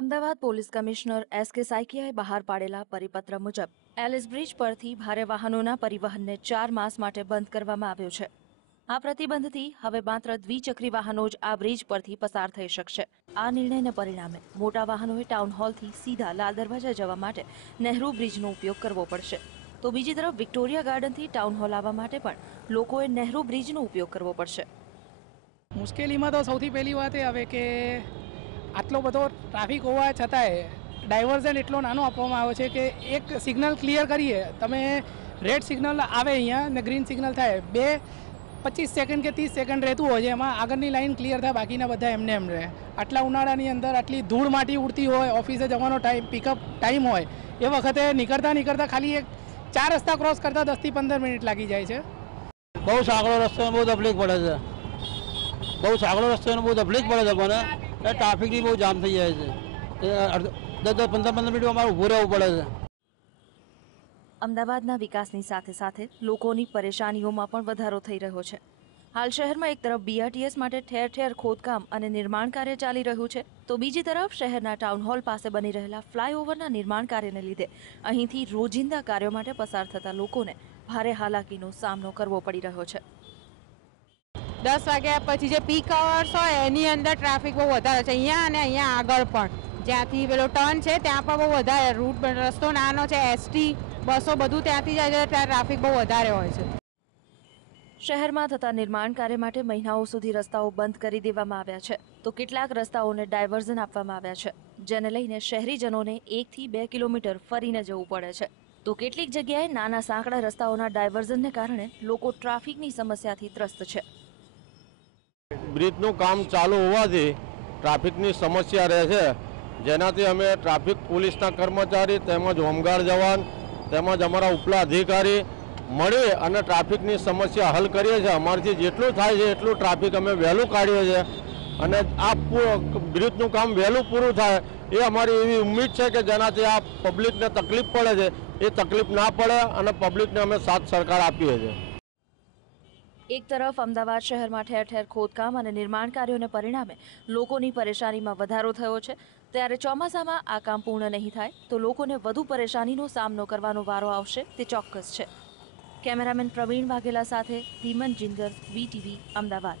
Ahmedabad police commissioner S K. સાયકિયાએ બહાર પાડેલા પરિપત્ર મુજબ એલિસ બ્રિજ પરથી ભારે વાહનોના પરિવહનને 4 માસ માટે બંધ કરવામાં આવ્યો છે। આ પ્રતિબંધથી હવે માત્ર દ્વિચક્રી વાહનો જ આ બ્રિજ પરથી પસાર થઈ શકશે। આ નિર્ણયને પરિણામે મોટા વાહનોએ ટાઉન હોલથી સીધા લાલ દરવાજા જવા માટે નહેરુ બ્રિજનો ઉપયોગ કરવો પડશે। તો બીજી તરફ વિક્ટોરિયા ગાર્ડનથી ટાઉન હોલ આવવા માટે પણ લોકોએ નહેરુ બ્રિજનો ઉપયોગ કરવો પડશે। મુશ્કેલીમાં તો સૌથી પહેલી વાત એ આવે કે આટલો બધો ટ્રાફિક હોવા છતાંય ડાયવર્ઝન એટલો નાનો આપવામાં આવ્યો છે કે એક સિગ્નલ ક્લિયર કરીએ, તમે રેડ સિગ્નલ આવે અહીંયા ને ગ્રીન સિગ્નલ થાય, 25 સેકન્ડ કે 30 સેકન્ડ રહેતું હોય છે, એમાં આગળની લાઈન ક્લિયર થાય, બાકીના બધા એમને એમ રહે। આટલા ઉનાળાની અંદર આટલી ધૂળ માટી ઉડતી હોય, ઓફિસે જવાનો પિકઅપ ટાઈમ હોય, એ વખતે નીકળતા ખાલી એક 4 રસ્તા ક્રોસ કરતાં 10 થી 15 મિનિટ લાગી જાય છે। બહુ સાંકડો રસ્તો બહુ તકલીફ પડે છે, બહુ સાંકડો રસ્તો બહુ તકલીફ પડે છે, મને ટ્રાફિકની બહુ જામ થઈ જાય છે, 10-15 મિનિટ અમારે ઊભું રહેવું પડે છે। અમદાવાદના વિકાસની સાથે સાથે લોકોની પરેશાનીઓમાં પણ વધારો થઈ રહ્યો છે। હાલ શહેરમાં એક તરફ બીઆરટીએસ માટે ઠેર ઠેર ખોદકામ અને નિર્માણ કાર્ય ચાલી રહ્યું છે, તો બીજી તરફ શહેરના ટાઉન હોલ પાસે બની રહેલા ફ્લાયઓવરના નિર્માણ કાર્યને લીધે અહીંથી રોજિંદા કાર્યો માટે પસાર થતા લોકોને ભારે હાલાકીનો સામનો કરવો પડી રહ્યો છે। 10 વાગ્યા પછી જે પીક અવર્સ હોય એની અંદર ટ્રાફિક બહુ વધારે છે, અહીંયા અને અહીંયા આગળ પણ, જ્યાંથી પેલો ટર્ન છે ત્યાં પણ બહુ વધારે રૂટ, રસ્તો નાનો છે, એસટી બસો બધું ત્યાંથી જાય છે, ત્યાં ટ્રાફિક બહુ વધારે હોય છે। શહેરમાં થતા નિર્માણ કાર્ય માટે મહિનાઓ સુધી રસ્તાઓ બંધ કરી દેવામાં આવ્યા છે, તો કેટલાક રસ્તાઓને ડાયવર્ઝન આપવામાં આવ્યા છે, જેને લઈને શહેરીજનોને 1 થી 2 કિલોમીટર ફરીને જવું પડે છે। તો કેટલીક જગ્યાએ નાના સાંકડા રસ્તાઓના ડાયવર્ઝનને કારણે લોકો ટ્રાફિકની સમસ્યાથી ત્રસ્ત છે। બ્રિજનું કામ ચાલુ હોવાથી ટ્રાફિકની સમસ્યા રહે છે, જેનાથી અમે ટ્રાફિક પોલીસના કર્મચારી તેમજ હોમગાર્ડ જવાન તેમજ અમારા ઉપલા અધિકારી મળી અને ટ્રાફિકની સમસ્યા હલ કરીએ છીએ। અમારાથી જેટલું થાય છે એટલું ટ્રાફિક અમે વહેલું કાઢીએ છીએ અને આ બ્રિજનું કામ વહેલું પૂરું થાય એ અમારી એવી ઉમ્મીદ છે કે જેનાથી આ પબ્લિકને તકલીફ પડે છે એ તકલીફ ના પડે અને પબ્લિકને અમે સાથ સરકાર આપીએ છીએ। એક તરફ અમદાવાદ શહેરમાં ઠેર ઠેર ખોદકામ અને નિર્માણ કાર્યોને પરિણામે લોકોની પરેશાનીમાં વધારો થયો છે, ત્યારે ચોમાસામાં આ કામ પૂર્ણ નહીં થાય તો લોકોને વધુ પરેશાનીનો સામનો કરવાનો વારો આવશે તે ચોક્કસ છે। કેમેરામેન પ્રવીણ વાઘેલા સાથે ધીમન જિંદર, વીટીવી, અમદાવાદ।